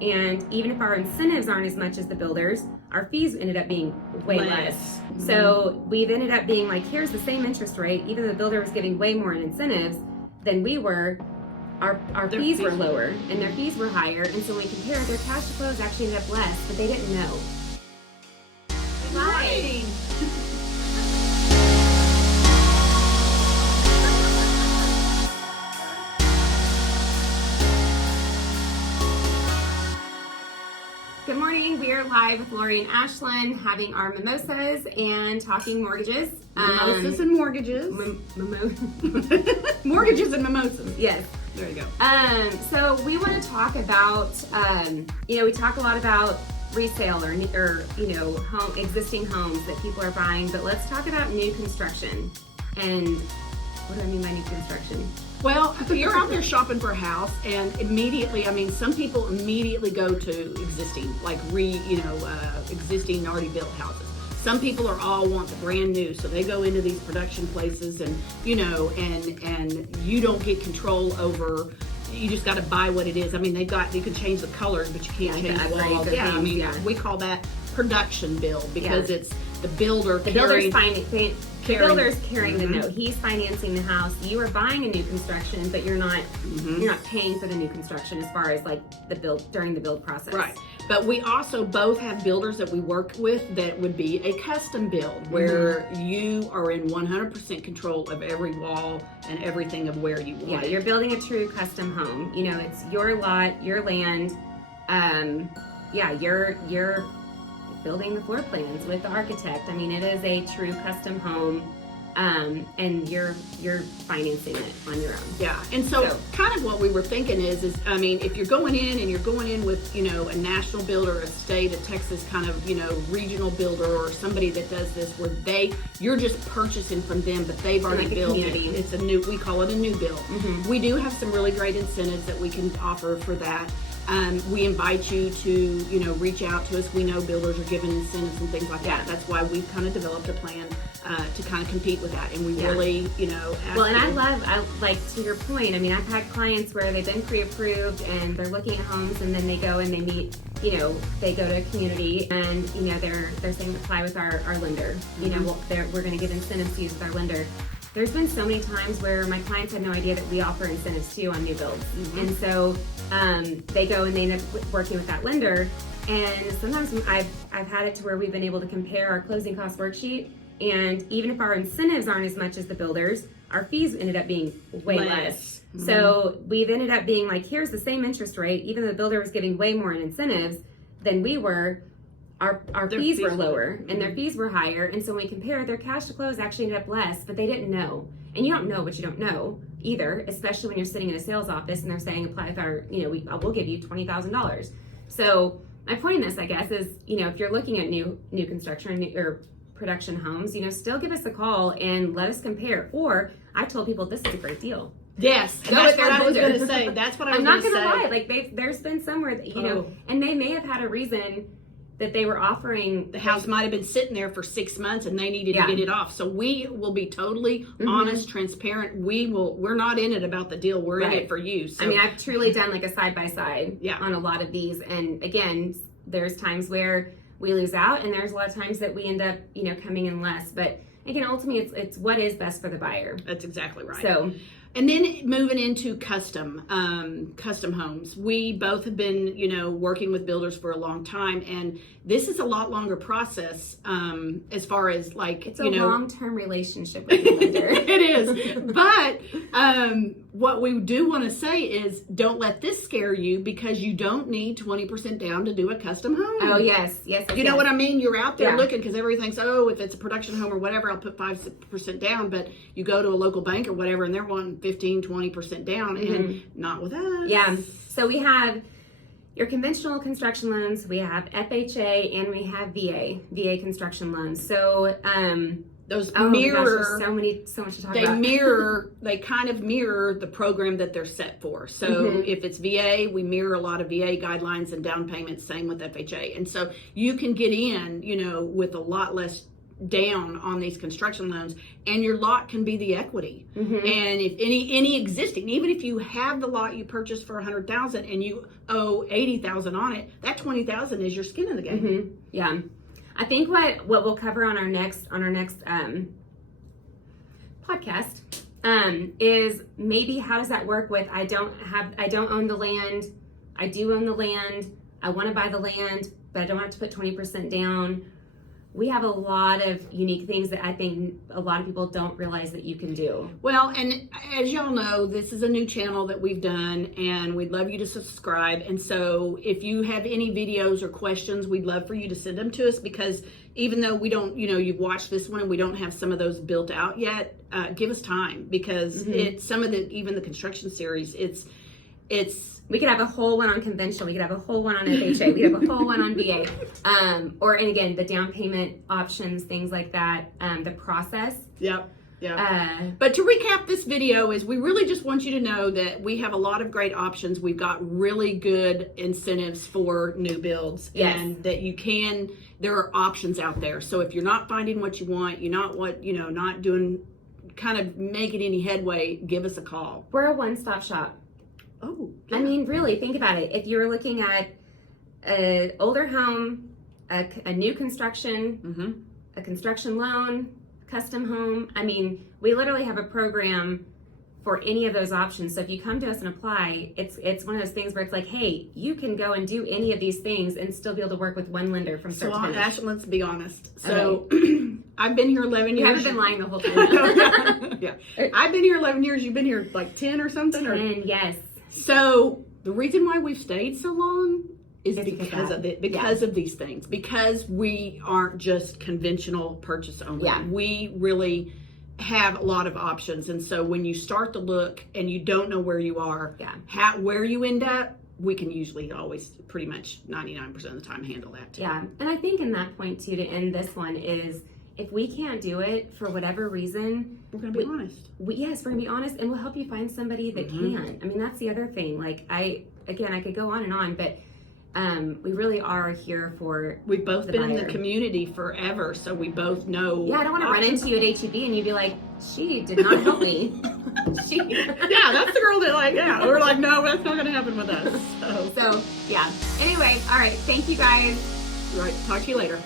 And even if our incentives aren't as much as the builders, our fees ended up being way less. So we've ended up being like, here's the same interest rate, even though the builder was giving way more in incentives than we were. Our fees were lower and their fees were higher, and so when we compare, their cash to close actually ended up less, but they didn't know. Hi. Good morning. We are live with Lori and Ashlynn, having our mimosas and talking mortgages. Mimosas and mortgages. Mortgages and mimosas. Yes. There you go. So we want to talk about, we talk a lot about resale or existing homes that people are buying, but let's talk about new construction. And what do I mean by new construction? Well, you're out there shopping for a house, and immediately, some people immediately go to existing, existing already built houses. Some people want the brand new, so they go into these production places, and you don't get control over. You just got to buy what it is. You can change the colors, but you can't change the walls. We call that production build because it's the builder. The builder's carrying the note. He's financing the house. You are buying a new construction, but you're not paying for the new construction as far as like the build during the build process. Right. But we also both have builders that we work with that would be a custom build where you are in 100% control of every wall and everything of where you want. Yeah, you're building a true custom home. It's your lot, your land. You're building the floor plans with the architect. It is a true custom home, and you're financing it on your own. Yeah, and so kind of what we were thinking is if you're going in with a national builder, a state, a Texas kind of regional builder, or somebody that does this where you're just purchasing from them, but they've already built it. It's we call it a new build. We do have some really great incentives that we can offer for that. We invite you to, reach out to us. We know builders are giving incentives and things like that. That's why we've kind of developed a plan to kind of compete with that. And we really, I like to your point. I've had clients where they've been pre-approved and they're looking at homes, and then they go and they meet, they go to a community and, they're saying apply with our lender. We're going to give incentives to use with our lender. There's been so many times where my clients had no idea that we offer incentives too on new builds. And so they go and they end up working with that lender. And sometimes I've had it to where we've been able to compare our closing cost worksheet, and even if our incentives aren't as much as the builders, our fees ended up being way less. So we've ended up being like, here's the same interest rate, even though the builder was giving way more in incentives than we were. Our fees were lower and their fees were higher, and so when we compare, their cash to close actually ended up less, but they didn't know. And you don't know what you don't know either, especially when you're sitting in a sales office and they're saying apply with our, we'll give you $20,000. So my point in this, I guess, is if you're looking at new construction or production homes, still give us a call and let us compare. Or I told people this is a great deal. Yes, that's what I was going to say. That's what I was going to say. I'm not going to lie. Like there's been somewhere that and they may have had a reason that they were offering. The house might have been sitting there for 6 months and they needed to get it off. So we will be totally honest, transparent. We're not in it about the deal. We're in it for you. So. I've truly done like a side-by-side on a lot of these. And again, there's times where we lose out and there's a lot of times that we end up, coming in less. But again, ultimately it's what is best for the buyer. That's exactly right. So. And then moving into custom homes. We both have been, working with builders for a long time, and this is a lot longer process as far as like, it's a long-term relationship with the lender. It is. But what we do want to say is don't let this scare you, because you don't need 20% down to do a custom home. Oh, yes. You know what I mean? You're out there looking, because everything thinks, if it's a production home or whatever, I'll put 5% down. But you go to a local bank or whatever, and they're wanting 15-20% down, and not with us. Yeah. So we have your conventional construction loans, we have FHA, and we have VA construction loans. So those mirror. So much to talk about. They kind of mirror the program that they're set for. So if it's VA, we mirror a lot of VA guidelines and down payments. Same with FHA, and so you can get in, with a lot less down on these construction loans, and your lot can be the equity. Mm-hmm. And if any existing, even if you have the lot you purchased for $100,000 and you owe $80,000 on it, that $20,000 is your skin in the game. Mm-hmm. Yeah, I think what we'll cover on our next podcast is maybe how does that work with I don't own the land, I do own the land, I want to buy the land, but I don't have to put 20% down. We have a lot of unique things that I think a lot of people don't realize that you can do. Well, and as y'all know, this is a new channel that we've done, and we'd love you to subscribe. And so if you have any videos or questions, we'd love for you to send them to us, because even though we don't, you've watched this one and we don't have some of those built out yet, give us time, because it's some of even the construction series, it's we could have a whole one on conventional. We could have a whole one on FHA. We could have a whole one on VA. And again, the down payment options, things like that, the process. Yep. Yeah. But to recap this video is we really just want you to know that we have a lot of great options. We've got really good incentives for new builds. Yes. And that there are options out there. So if you're not finding what you want, not doing, kind of making any headway, give us a call. We're a one-stop shop. Oh, yeah. I mean, really, think about it. If you're looking at an older home, a new construction, a construction loan, custom home, I mean, we literally have a program for any of those options. So if you come to us and apply, it's one of those things where it's like, hey, you can go and do any of these things and still be able to work with one lender from start to finish. Ashlynn, let's be honest. So I've been here 11 years. You haven't been lying the whole time. Yeah. I've been here 11 years. You've been here like 10 or something? 10, yes. So the reason why we've stayed so long is It's because of these things, because we aren't just conventional purchase only. Yeah. We really have a lot of options. And so when you start to look and you don't know where you are, where you end up, we can usually always pretty much 99% of the time handle that too. Yeah. And I think in that point too, to end this one is, if we can't do it for whatever reason, we're going to be honest. Yes, we're going to be honest, and we'll help you find somebody that can. I mean, that's the other thing. Like, I could go on and on, but we really are here for We've both been in the community forever, so we both know. Yeah, I don't want to run into you at HEB and you'd be like, she did not help me. Yeah, that's the girl that we're like, no, that's not going to happen with us. So, yeah. Anyway, all right. Thank you guys. Right. Talk to you later.